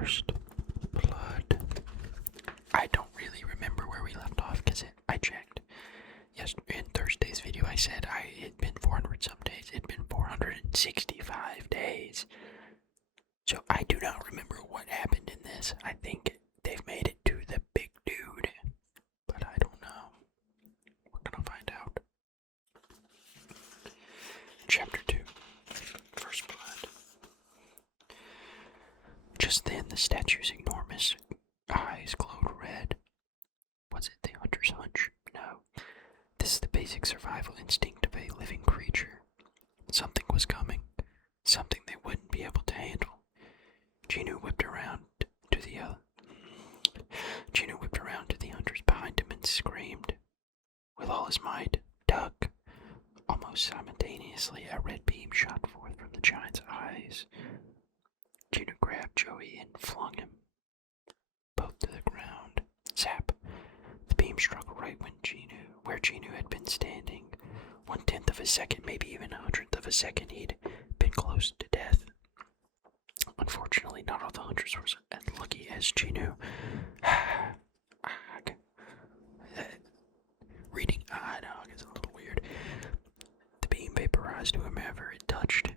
First blood. I don't really remember where we left off because I checked. In Thursday's video I said it had been 400 some days. It had been 465 days. So I do not remember what happened in this. I think they've made it to the big dude. But I don't know. We're gonna find out. Chapter 2. First blood. Just then the statue's enormous eyes glowed red. Was it the hunter's hunch? No. This is the basic survival instinct of a living creature. Something was coming. Something they wouldn't be able to handle. Gino whipped around to the hunters behind him and screamed. With all his might, duck! Almost simultaneously, a red beam shot forth from the giant's eyes. Gino grabbed Joey and flung him both to the ground. Zap! The beam struck right where Gino had been standing. 1/10 of a second, maybe even 100th of a second, he'd been close to death. Unfortunately, not all the hunters were as lucky as Gino. Reading dog is a little weird. The beam vaporized whomever it touched.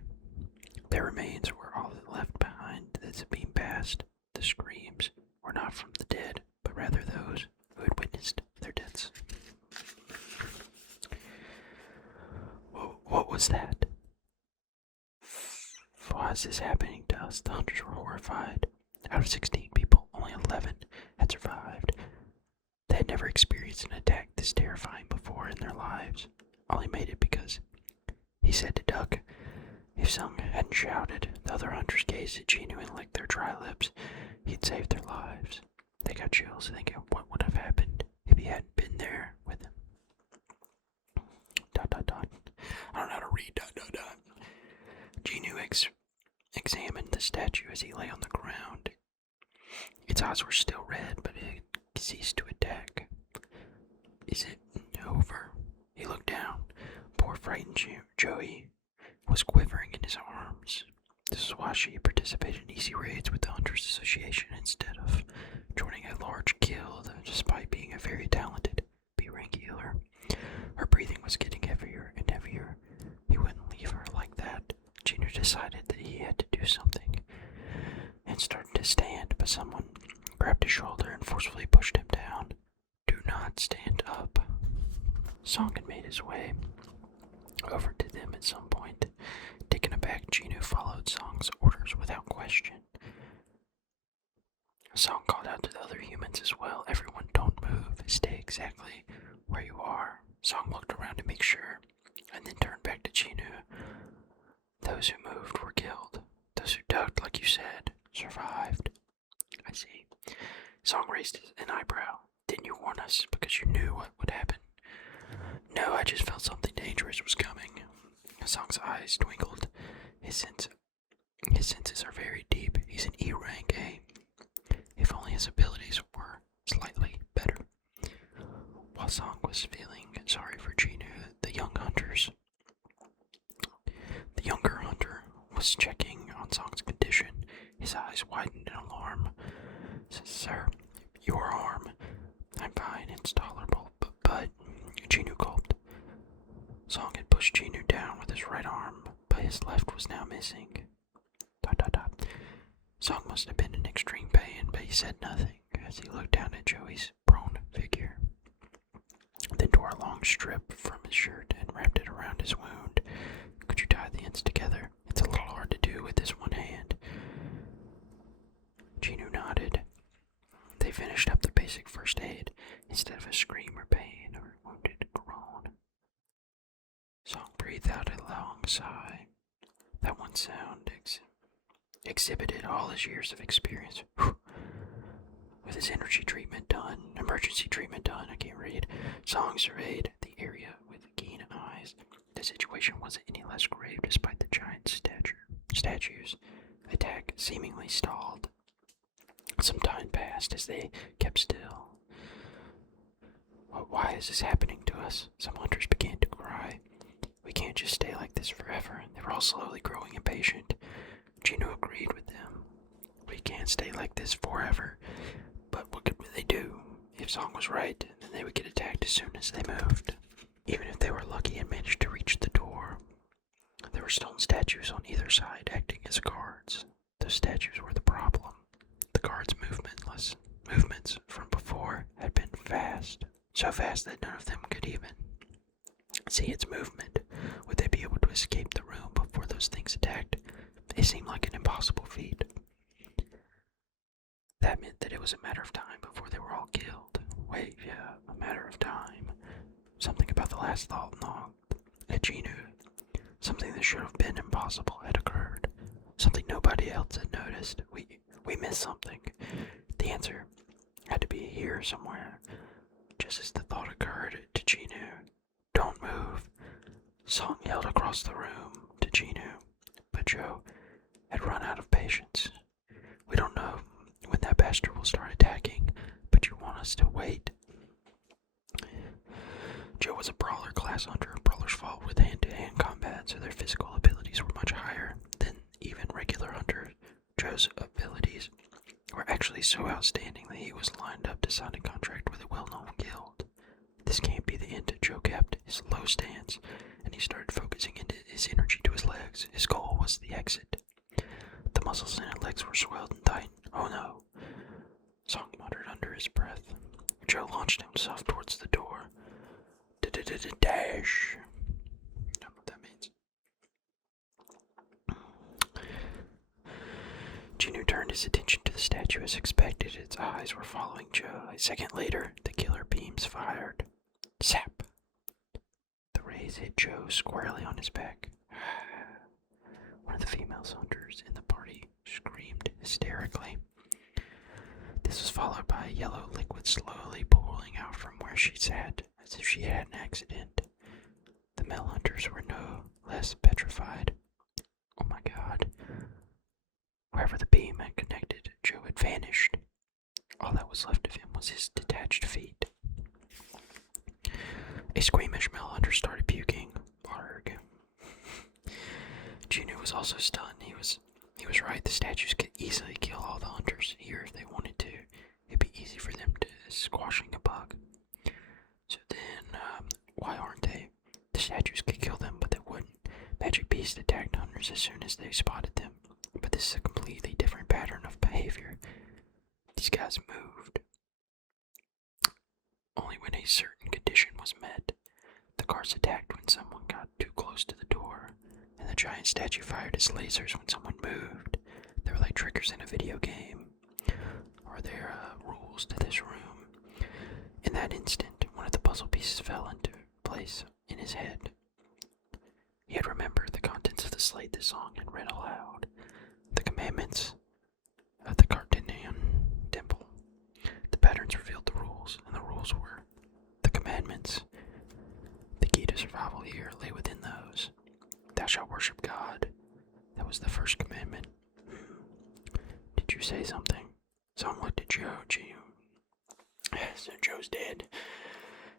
Their remains were all that left behind as the beam passed. The screams were not from the dead, but rather those who had witnessed their deaths. What was that? Why is this happening to us? The hunters were horrified. Out of 16 people, only 11 had survived. They had never experienced an attack this terrifying before in their lives. Only made it because he said to Duck. If Sung hadn't shouted, the other hunters gazed at Gino and licked their dry lips. He'd saved their lives. They got chills thinking what would have happened if he hadn't been there with them. ... I don't know how to read ... Gino examined the statue as he lay on the ground. Its eyes were still red, but it ceased to attack. Is it over? He looked down. Poor frightened Joey was quivering in his arms. This is why she participated in easy raids with the Hunters Association instead of joining a large guild, despite being a very talented B-rank healer. Her breathing was getting heavier and heavier. He wouldn't leave her like that. Gino decided that he had to do something and started to stand, but someone grabbed his shoulder and forcefully pushed him down. Do not stand up. Song had made his way over to them at some point. Taken aback, Gino followed Song's orders without question. Song called out to the other humans as well. Everyone, don't move. Stay exactly where you are. Song looked around to make sure, and then turned back to Gino. Those who moved were killed. Those who ducked, like you said, survived. I see. Song raised an eyebrow. Didn't you warn us because you knew what would happen? No, I just felt something dangerous was coming. Song's eyes twinkled. His senses are very deep. He's an E rank, eh? If only his abilities were slightly better. While Song was feeling sorry for Gino, the younger hunter was checking on Song's condition. His eyes widened in alarm. Sir, your arm. I'm fine, it's tolerable, but Gino gulped. Song had pushed Gino down with his right arm, but his left was now missing. ... Song must have been in extreme pain, but he said nothing as he looked down at Joey's prone figure. Then tore a long strip from his shirt and wrapped it around his wound. Could you tie the ends together? It's a little hard to do with this one hand. Gino nodded. They finished up the basic first aid instead of a scream or pain or wounded groan. Song breathed out a long sigh. That one sound exhibited all his years of experience. Whew. With his emergency treatment done, I can't read. Song surveyed the area with keen eyes. The situation wasn't any less grave despite the giant statue's attack seemingly stalled. Some time passed as they kept still. Why is this happening to us? Some hunters began to cry. We can't just stay like this forever. They were all slowly growing impatient. Gino agreed with them. We can't can't stay like this forever. But what could they do? If Song was right, then they would get attacked as soon as they moved. Even if they were lucky and managed to reach the door, there were stone statues on either side acting as guards. Those statues were the problem. The guards' movements from before had been fast. So fast that none of them could even see its movement. Would they be able to escape the room before those things attacked? It seemed like an impossible feat. That meant that it was a matter of time before they were all killed. Wait, yeah, a matter of time. Something about the last thought knocked at Ginu. Something that should have been impossible had occurred. Something nobody else had noticed. We missed something. The answer had to be here somewhere. Just as the thought occurred to Ginu, "Don't move." Song yelled across the room to Ginu, but Joe had run out of patience. "We don't know when that bastard will start attacking, but you want us to wait." Joe was a brawler class hunter, and brawlers fought with hand-to-hand combat, so their physical abilities were much higher than even regular hunters. Joe's abilities were actually so outstanding that he was lined up to sign a contract with a well-known guild. This can't be the end. Joe kept his low stance, and he started focusing his energy to his legs. His goal was the exit. The muscles in his legs were swelled and tight. "Oh no," Song muttered under his breath. Joe launched himself towards the door. Dash. I don't know what that means. Ginu turned his attention to the statue as expected. Its eyes were following Joe. A second later, the killer beams fired. Zap! The rays hit Joe squarely on his back. One of the female hunters in the party screamed hysterically. This was followed by a yellow liquid slowly pooling out from where she sat, as if she had an accident. The male hunters were no less petrified. Oh my god. Wherever the beam had connected, Joe had vanished. All that was left of him was his detached feet. A squeamish male hunter started puking. Barg. Ginu was also stunned. He was right. The statues could easily kill all the hunters here if they wanted to. It'd be easy for them to squashing a bug. So then, why aren't they? The statues could kill them, but they wouldn't. Magic beasts attacked hunters as soon as they spotted them. But this is a completely different pattern of behavior. These guys moved only when a certain condition was met. The guards attacked when someone got too close to the door, and the giant statue fired its lasers when someone moved. They were like triggers in a video game. Are there rules to this room? In that instant, one of the puzzle pieces fell into place in his head. He had remembered the contents of the slate the song had read aloud. The commandments of the Cartinian temple. The patterns revealed the rules, and the rules were the commandments. The key to survival here lay within those. Thou shalt worship God. That was the first commandment. Did you say something? Song looked at Joe. So Joe's dead.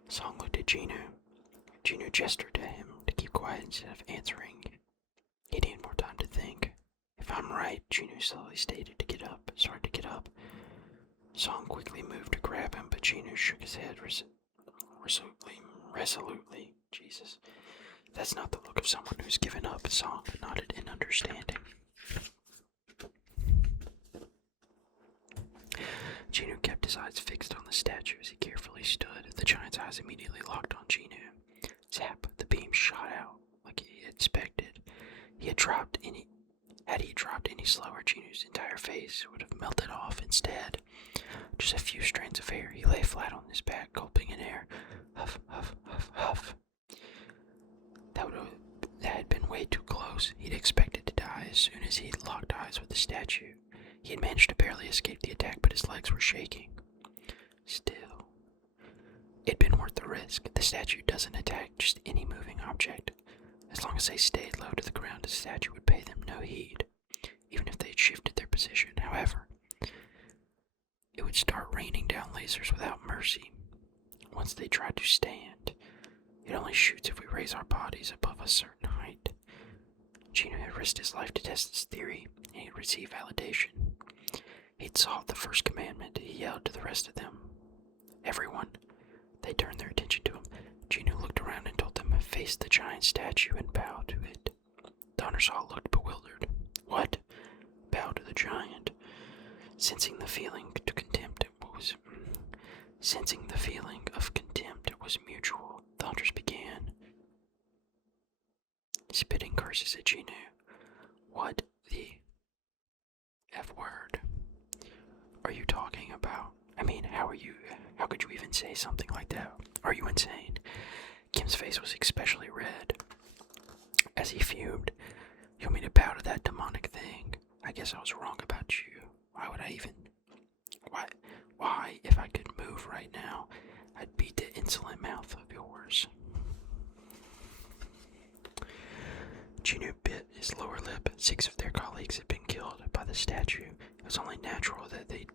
Song looked at Ginu. Ginu gestured to him to keep quiet instead of answering. He needed more time to think. If I'm right, Ginu slowly started to get up. Song quickly moved to grab him, but Ginu shook his head resolutely. Jesus. That's not the look of someone who's given up. Song nodded in understanding. Ginu kept his eyes fixed on the statue as he carefully stood. The giant's eyes immediately locked on Ginu. Zap! The beam shot out like he had expected. Had he dropped any slower, Ginu's entire face would have melted off. Instead, just a few strands of air. He lay flat on his back, gulping in air. Huff, huff, huff, huff. That had been way too close. He'd expected to die as soon as he locked eyes with the statue. He had managed to barely escape the attack, but his legs were shaking. Still, it'd been worth the risk. The statue doesn't attack just any moving object. As long as they stayed low to the ground, the statue would pay them no heed, even if they had shifted their position. However, it would start raining down lasers without mercy. Once they tried to stand, it only shoots if we raise our bodies above a certain height. Ginu had risked his life to test this theory, and he received validation. he'd solved the first commandment, he yelled to the rest of them. Everyone. They turned their attention to him. Gino looked around and told them to face the giant statue and bow to it. The hunters all looked bewildered. What? Bow to the giant. Sensing the feeling of contempt was mutual. The hunters began spitting curses at Gino. What the F word are you talking about? I mean, how could you even say something like that? Are you insane? Kim's face was especially red as he fumed. You want me to bow to that demonic thing? I guess I was wrong about you. Why would I even? Why, if I could move right now, I'd beat the insolent mouth of yours. Gino bit his lower lip. 6 of their colleagues had been killed by the statue. It was only natural that they'd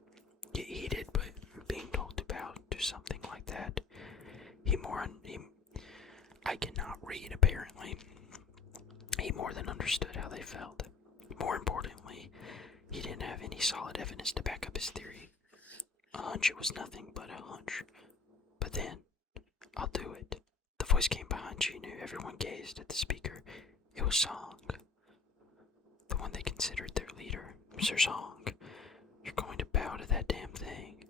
get heated, but being told to bow to something like that, I cannot read apparently. He more than understood how they felt. More importantly, he didn't have any solid evidence to back up his theory. A hunch, it was nothing but a hunch. But then, I'll do it. The voice came behind Gino. Everyone gazed at the speaker. It was Song, the one they considered their leader. Sir Song, you're going to bow to that damn thing.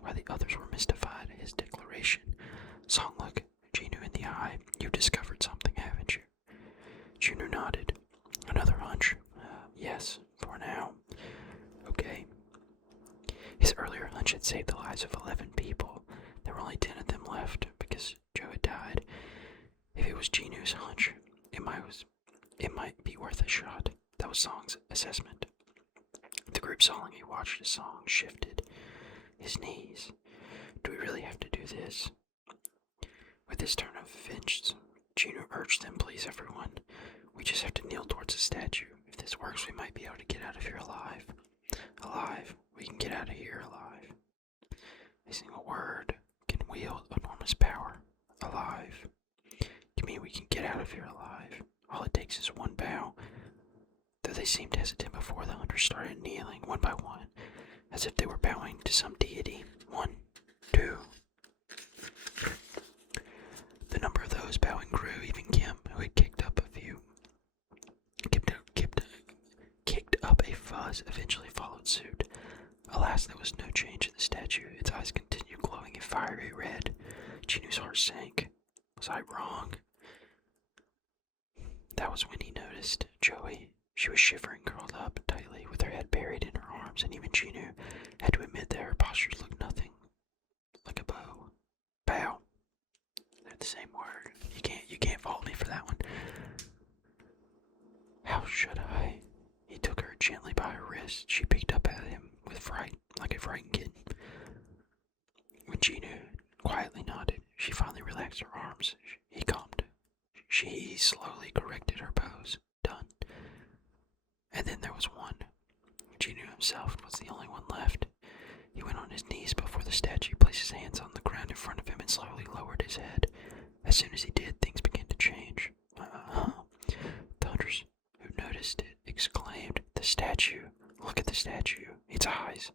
While the others were mystified at his declaration, Song looked Gino in the eye. You've discovered something, haven't you? Gino nodded. Another hunch. Yes, for now. Okay. His earlier hunch had saved the lives of 11 people. There were only 10 of them left because Joe had died. If it was Gino's hunch, it might be worth a shot. That was Song's assessment. The group solemnly watched as Song shifted his knees. Do we really have to do this? With this turn of vengeance, Gino urged them, please everyone. We just have to kneel towards the statue. If this works, we might be able to get out of here alive. Alive. We can get out of here alive. A single word can wield enormous power. Alive. You mean we can get out of here alive? All it takes is one bow. Though they seemed hesitant before, the hunters started kneeling one by one, as if they were bowing to some deity. 1, 2. The number of those bowing grew. Even Kim, who had kicked up a fuzz, eventually followed suit. Alas, there was no change in the statue. Its eyes continued glowing a fiery red. Gino's heart sank. Was I wrong? That was when he noticed Joey. She was shivering, curled up tightly, with her head buried in her arms, and even Gino had to admit that her postures looked nothing like a bow. Bow. They're the same word. You can't fault me for that one. How should I? He took her gently by her wrist. She picked up at him with fright, like a frightened kitten. When Gino quietly nodded, she finally relaxed her arms. He calmed. She slowly corrected her pose. Done. And then there was one. Gino himself was the only one left. He went on his knees before the statue, placed his hands on the ground in front of him, and slowly lowered his head. As soon as he did, things began to change. The hunters who noticed it exclaimed, the statue! Look at the statue! Its eyes!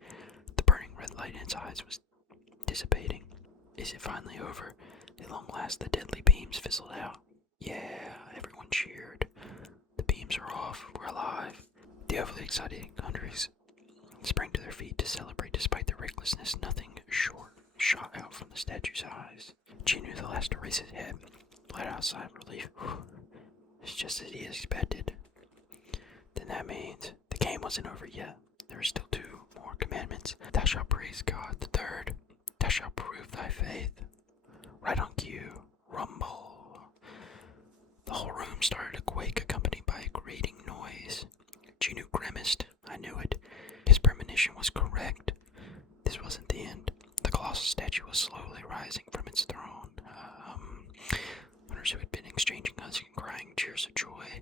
The burning red light in its eyes was dissipating. Is it finally over? At long last, the deadly beams fizzled out. Yeah, everyone cheered. The beams are off. We're alive. The overly excited hunters sprang to their feet to celebrate. Despite their recklessness, nothing shot out from the statue's eyes. Gino, the last to raise his head, let out a sigh of relief. It's just as he expected. Then that means the game wasn't over yet. There are still 2 more commandments. Thou shalt praise God. The third, thou shalt prove thy faith. Right on cue. Rumble. The whole room started to quake, accompanied by a grating noise. Gino grimaced. I knew it. His premonition was correct. This wasn't the end. The colossal statue was slowly rising from its throne. Hunters who had been exchanging hugs and crying cheers of joy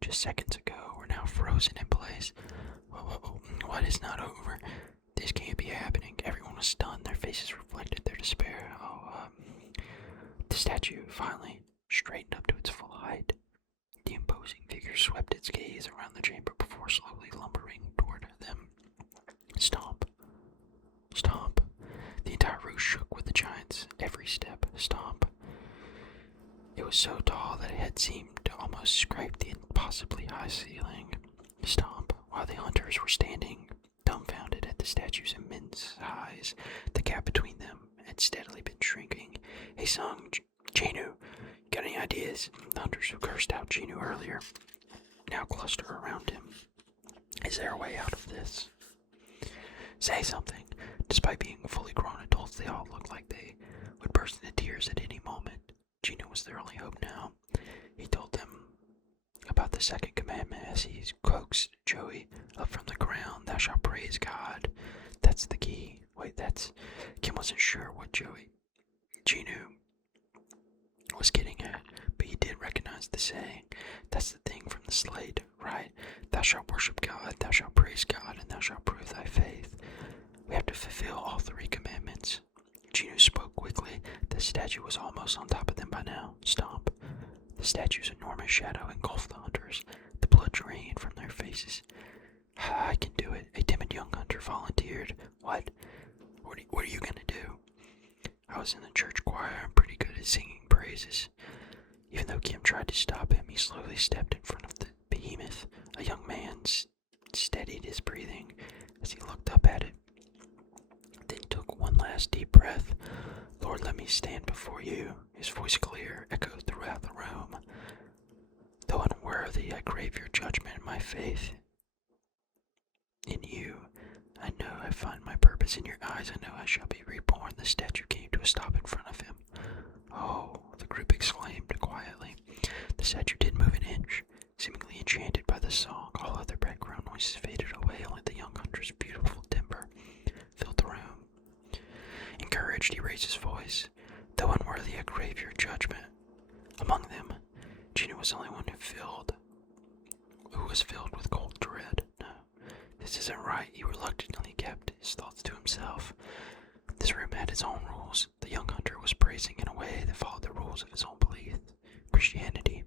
just seconds ago were now frozen in place. What is not over? This can't be happening. Everyone was stunned. Their faces reflected their despair. The statue finally straightened up to its full height. The imposing figure swept its gaze around the chamber before slowly lumbering toward them. Stomp. the giant's every step. Stomp. It was so tall that it had seemed to almost scrape the impossibly high ceiling. Stomp. While the hunters were standing, dumbfounded at the statue's immense size, the gap between them had steadily been shrinking. He sung, "Genu, got any ideas?" The hunters who cursed out Genu earlier now cluster around him. "Is there a way out of this?" "Say something." Despite being fully grown adults, they all looked like they would burst into tears at any moment. Genu was their only hope now. He told them about the second commandment as he coaxed Joey up from the ground. "Thou shalt praise God." That's the key. Wait, Kim wasn't sure what Genu was getting at, but he did recognize the saying. That's the thing from the slate, right? "Thou shalt worship God, thou shalt praise God, and thou shalt prove thy faith." We have to fulfill all three commandments. Genu spoke quickly. The statue was almost on top of them by now. Stomp. The statue's enormous shadow engulfed the hunters. The blood drained from their faces. "I can do it," a timid young hunter volunteered. What are you gonna do?" "I was in the church choir. I'm pretty good at singing praises." Even though Kim tried to stop him, he slowly stepped in front of the behemoth. A young man steadied his breathing as he looked up at it, then took one last deep breath. "Lord, let me stand before you." His voice clear echoed throughout the room. "Though unworthy, I crave your judgment and my faith in you. I know I find my purpose in your eyes. I know I shall be reborn." The statue came to a stop in front of him. "Oh," the group exclaimed quietly. The statue didn't move an inch. Seemingly enchanted by the song, all other background noises faded away. Only the young hunter's beautiful timbre filled the room. Encouraged, he raised his voice. "Though unworthy, I crave your judgment." Among them, Genu was the only one who was filled with cold dread. "No, this isn't right." He reluctantly kept his thoughts to himself. This room had its own rules. The young hunter was praising in a way that followed the rules of his own belief, Christianity,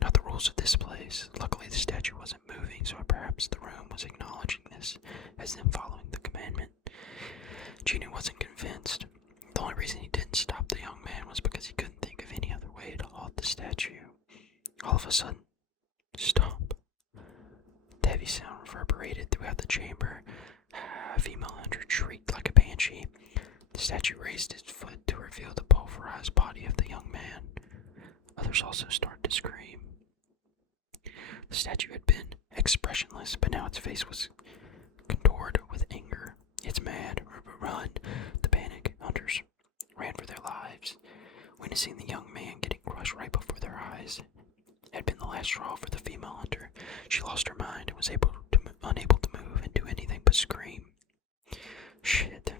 not the rules of this place. Luckily, the statue wasn't moving, so perhaps the room was acknowledging this as them following the commandment. Genu wasn't convinced. The only reason he didn't stop the young man was because he couldn't think of any other way to halt the statue. All of a sudden, stomp. The heavy sound reverberated throughout the chamber. A female hunter shrieked like a banshee. The statue raised its foot to reveal the pulverized body of the young man. Others also started to scream. The statue had been expressionless, but now its face was contorted with anger. "It's mad. Run!" The panic hunters ran for their lives. Witnessing the young man getting crushed right before their eyes had been the last straw for the female hunter. She lost her mind and was unable to move and do anything but scream. Shit.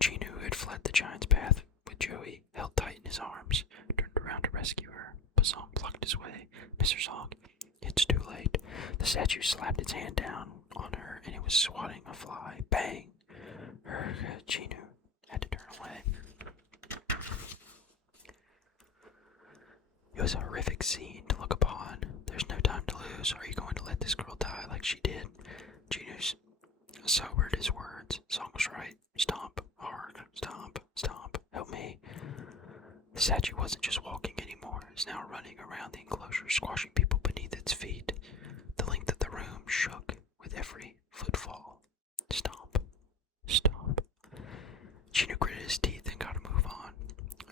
Genu, who had fled the giant's path with Joey, held tight in his arms, turned around to rescue her. But Song plucked his way. "Mr. Song, it's too late." The statue slapped its hand down on her, and it was swatting a fly. Bang! Genu had to turn away. It was a horrific scene to look upon. "There's no time to lose. Are you going to let this girl die like she did?" Genu sobered his words. Song was right. Stomp, hard, stomp, stomp. "Help me." The statue wasn't just walking anymore. It was now running around the enclosure, squashing people beneath its feet. The length of the room shook with every footfall. Stomp, stomp. Genu gritted his teeth and got to move on.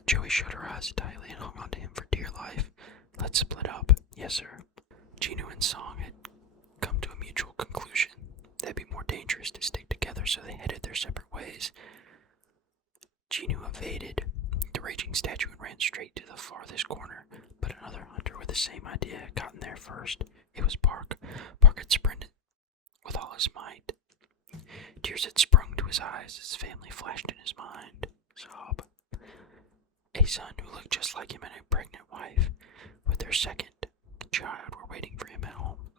Joey shut her eyes tightly and hung on to him for dear life. "Let's split up." "Yes, sir." Genu and Song had come to a mutual conclusion. That'd be more dangerous to stick together, so they headed their separate ways. Genu evaded the raging statue and ran straight to the farthest corner, but another hunter with the same idea had gotten there first. It was Park. Park had sprinted with all his might. Tears had sprung to his eyes as his family flashed in his mind. Sob. A son who looked just like him and a pregnant wife with their second child were waiting for him at home.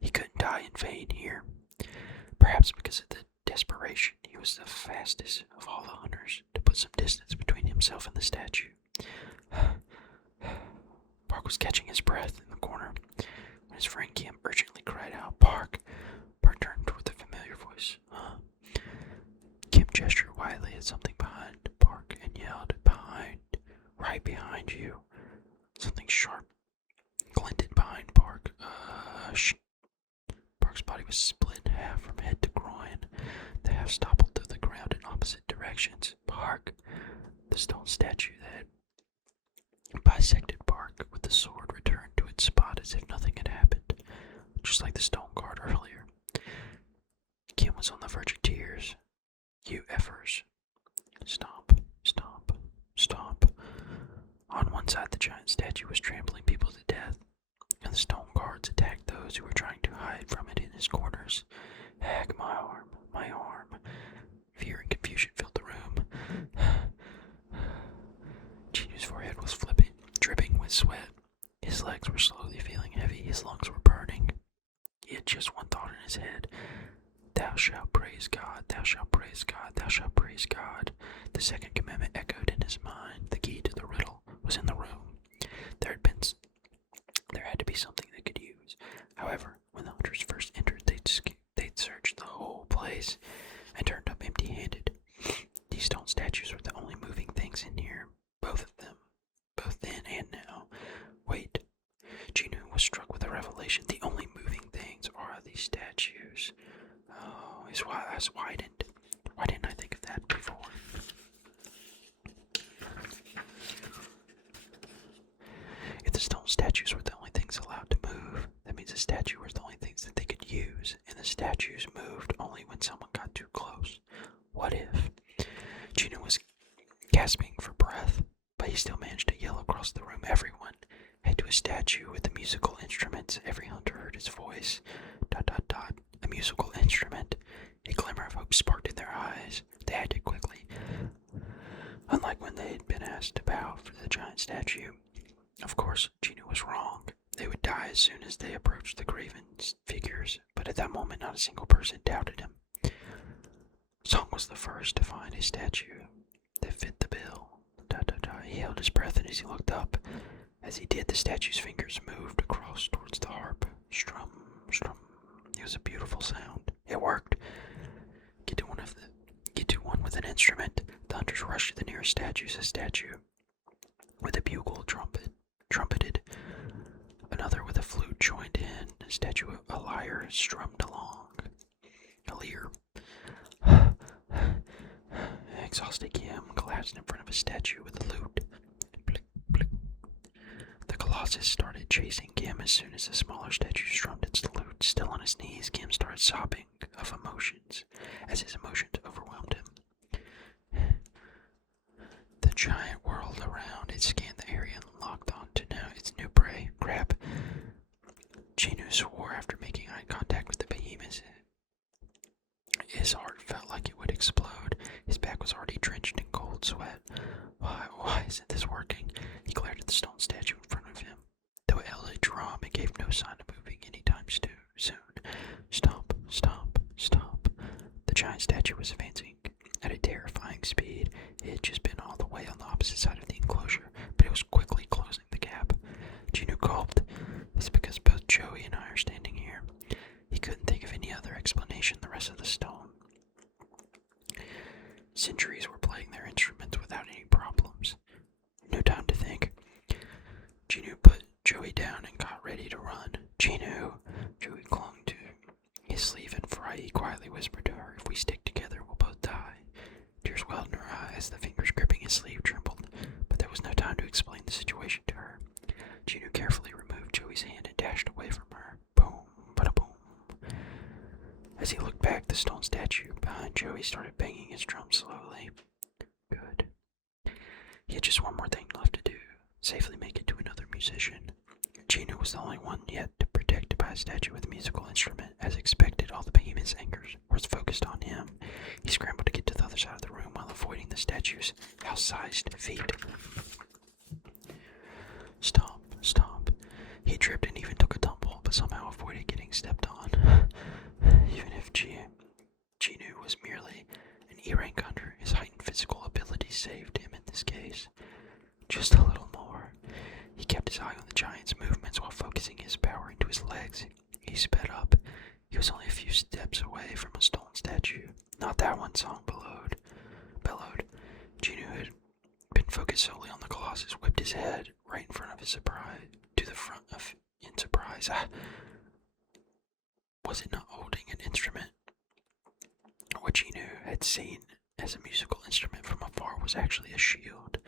He couldn't die in vain here. Perhaps because of the desperation, he was the fastest of all the hunters to put some distance between himself and the statue. Park was catching his breath in the corner when his friend Kim urgently cried out, "Park!" Park turned toward the familiar voice. Kim gestured wildly at something behind Park. right behind you. Something sharp glinted behind Park. Park's body was split in half from head to groin. The halves toppled to the ground in opposite directions. Park, the stone statue that bisected Park with the sword, returned to its spot as if nothing had happened, just like the stone guard earlier. Kim was on the verge of tears. You effers. Stomp, stomp, stomp. On one side, the giant statue was trampling people to death, and the stone guards attacked those who were trying to hide from it in its corners. Heck, my arm, my arm. Fear and confusion filled the room. Chinu's forehead was flipping, dripping with sweat. His legs were slowly feeling heavy, his lungs were burning. He had just one thought in his head. Thou shalt praise God, thou shalt praise God, thou shalt praise God. The second commandment echoed in his mind. The key to the riddle was in the room. There had to be something they could use. However, when the hunters first entered, they'd searched the whole place and turned up empty-handed. These stone statues were the only moving things in here, both of them, both then and now. Wait, Chinu was struck with a revelation. The only moving things are these statues. Oh, his eyes widened. Why didn't I think of that before? If the stone statues were the only things allowed to move, that means the statue was the only things that they could use, and the statues moved only when someone got too close. What if? Gina was gasping for breath, but he still managed to yell across the room. Everyone, head to a statue with the musical instruments. Every hunter heard his voice. ... A musical instrument. A glimmer of hope sparked in their eyes. They acted quickly. Unlike when they had been asked to bow for the giant statue. Of course, Gina was wrong. They would die as soon as they approached the graven figures, but at that moment not a single person doubted him. Song was the first to find a statue that fit the bill. He held his breath, and as he looked up, as he did, the statue's fingers moved across towards the harp. Strum, strum. It was a beautiful sound. It worked. Get to one with an instrument. The hunters rushed to the nearest statue. A statue with a bugle trumpeted. Another with a flute joined in. A statue of a lyre strummed along. A lyre. Exhausted Kim collapsed in front of a statue with a lute. Blick, blick. The Colossus started chasing Kim as soon as the smaller statue strummed its lute. Still on his knees, Kim started sobbing of emotions as his emotions overwhelmed him. The giant whirled around. It scanned the area and locked on to its new prey. Grab. Chinu swore after making eye contact with the behemoth. His heart felt like it would explode. His back was already drenched in cold sweat. Why isn't this working? He glared at the stone statue in front of him. Though it held a drum, it gave no sign of moving anytime soon. Stomp, stomp, stomp. The giant statue was advancing at a terrifying speed. It had just been all the way on the opposite side of the enclosure, but it was quickly closing the gap. Gino gulped. It's because both Joey and I are standing here. He couldn't think of any other explanation. The rest of the stone. Centuries were playing their instruments without any problems. No time to think. Gino put Joey down and got ready to run. Gino! Joey clung to his sleeve and fright. He quietly whispered to her, "If we stick together, we'll both die." Tears welled in her eyes. The fingers gripping his sleeve trembled, but there was no time to explain the situation to her. Gino carefully removed Joey's hand and dashed away from her. Boom, bada boom. As he looked back, the stone statue behind Joey started banging his drum slowly. Good. He had just one more thing left to do. Safely make it to another musician. Gino was the only one yet to protected by a statue with a musical instrument. As expected, all the behemoth's anger was focused on him. He scrambled to get to the other side of the room while avoiding the statue's house-sized feet. Stomp, stomp. He tripped and even took a tumble, but somehow avoided getting stepped on. Even if Gino was merely an E-rank hunter, his heightened physical ability saved him in this case. Just a little more. He kept his eye on the giant's movements while focusing his power into his legs. He sped up. He was only a few steps away from a stone statue. Not that one, Song bellowed. Gino had been focused solely on the Colossus, whipped his head right in front of his surprise, to the front of in surprise. Was it not holding an instrument? Which he knew had seen as a musical instrument from afar was actually a shield.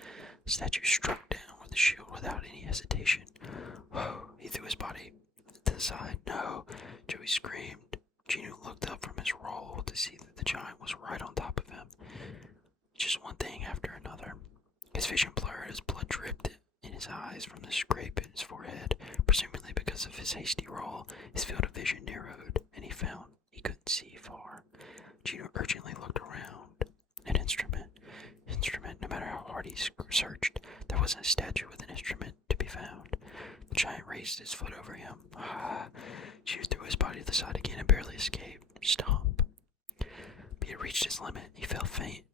The statue struck down with the shield without any hesitation. Oh, he threw his body to the side. No, Joey screamed. Gino looked up from his roll to see that the giant was right on top of him. Just one thing after another. His vision blurred as blood dripped in his eyes from the scrape in his forehead. Presumably because of his hasty roll, his field of vision narrowed, and he found he couldn't see far. Gino urgently looked around. An instrument. No matter how hard he searched, there wasn't a statue with an instrument to be found. The giant raised his foot over him. Gino threw his body to the side again and barely escaped. Stomp. But he had reached his limit. He felt faint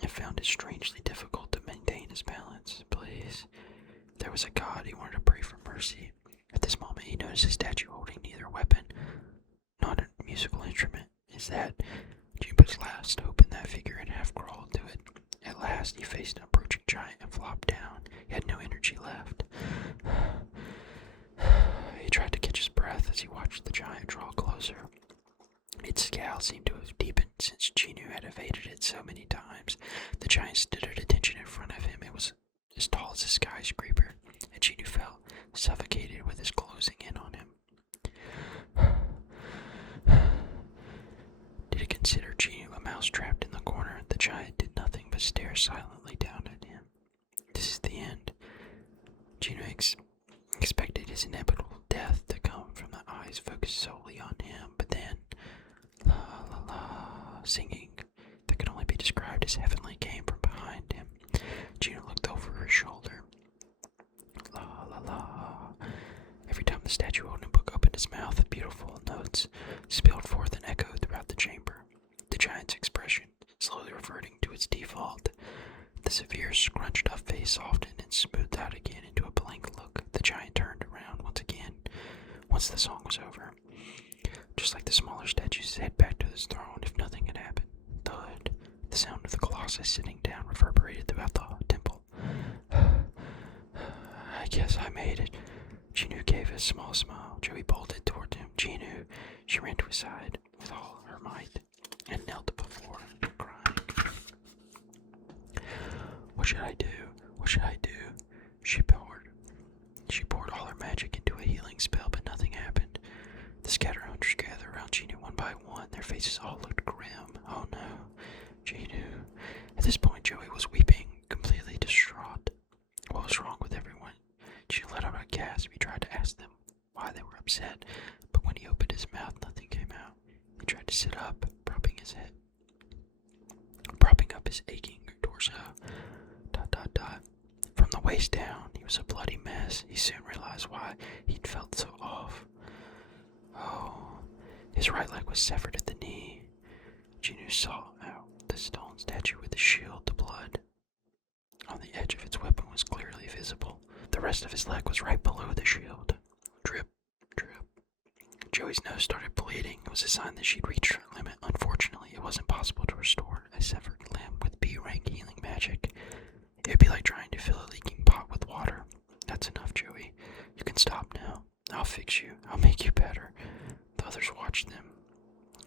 and found it strangely difficult to maintain his balance. Please. There was a god he wanted to pray for mercy. At this moment, he noticed a statue holding neither weapon, not a musical instrument. Is that? Gino put his last hope in that figure and half crawled to it. At last, he faced an approaching giant and flopped down. He had no energy left. He tried to catch his breath as he watched the giant draw closer. Its scowl seemed to have deepened since Gino had evaded it so many times. The giant stood at attention in front of him. It was as tall as a skyscraper, and Gino felt suffocated with his closing in on him. Did he consider Gino a mouse trapped in the corner? The giant did nothing but stare silently down at him. This is the end. Gino expected his inevitable death to come from the eyes focused solely on him, but then, la la la, singing that could only be described as heavenly came from behind him. Gino looked over his shoulder. La la la. Every time the statue holding a book opened its mouth, beautiful notes spilled forth and echoed throughout the chamber. The giant's expression slowly reverting to its default. The severe, scrunched-up face softened and smoothed out again into a blank look. The giant turned around once again, once the song was over. Just like the smaller statues, head back to his throne if nothing had happened. Thud. The sound of the Colossus sitting down reverberated throughout the temple. I guess I made it. Gino gave a small smile. Joey bolted toward him. Gino. She ran to his side with all her might and knelt before him, crying. What should I do? What should I do? She poured all her magic into a healing spell, but nothing happened. The scattered hunters gathered around Gino one by one. Their faces all looked grim. Oh no. Gino. At this point, Joey was weeping, completely distraught. What was wrong with everyone? She let out a gasp. He tried to ask them why they were upset, but when he opened his mouth, nothing came out. He tried to sit up, propping up his aching torso. ... From the waist down, he was a bloody mess. He soon realized why he'd felt so off. Oh, his right leg was severed at the knee. Gino saw out the stone statue with the shield. The blood on the edge of its weapon was clearly visible. The rest of his leg was right below the shield. Drip, drip. Joey's nose started bleeding. It was a sign that she'd reached her limit. Unfortunately, it wasn't possible to restore a severed limb with B-rank healing magic. It'd be like trying to fill a leaking pot with water. That's enough, Joey. You can stop now. I'll fix you. I'll make you better. The others watched them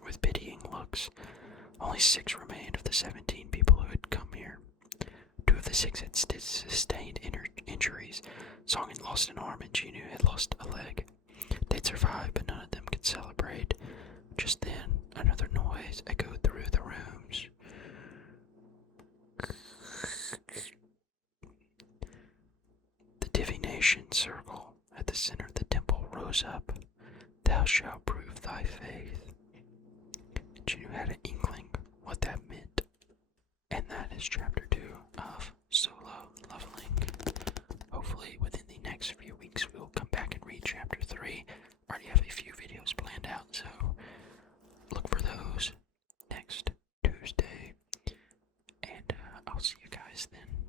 with pitying looks. Only 6 remained of the 17 people who had come here. 2 of the 6 had sustained injuries. Song had lost an arm and Gino had lost a leg. They'd survived, but none of them could celebrate. Just then, another noise echoed through the rooms. The divination circle at the center of the temple rose up. Thou shalt prove thy faith. Gino had an inkling what that meant. And that is chapter 2 of Solo Leveling. Hopefully within the next few weeks we'll come back and read chapter 3. Already have a few videos planned out, so look for those next Tuesday. And I'll see you guys then.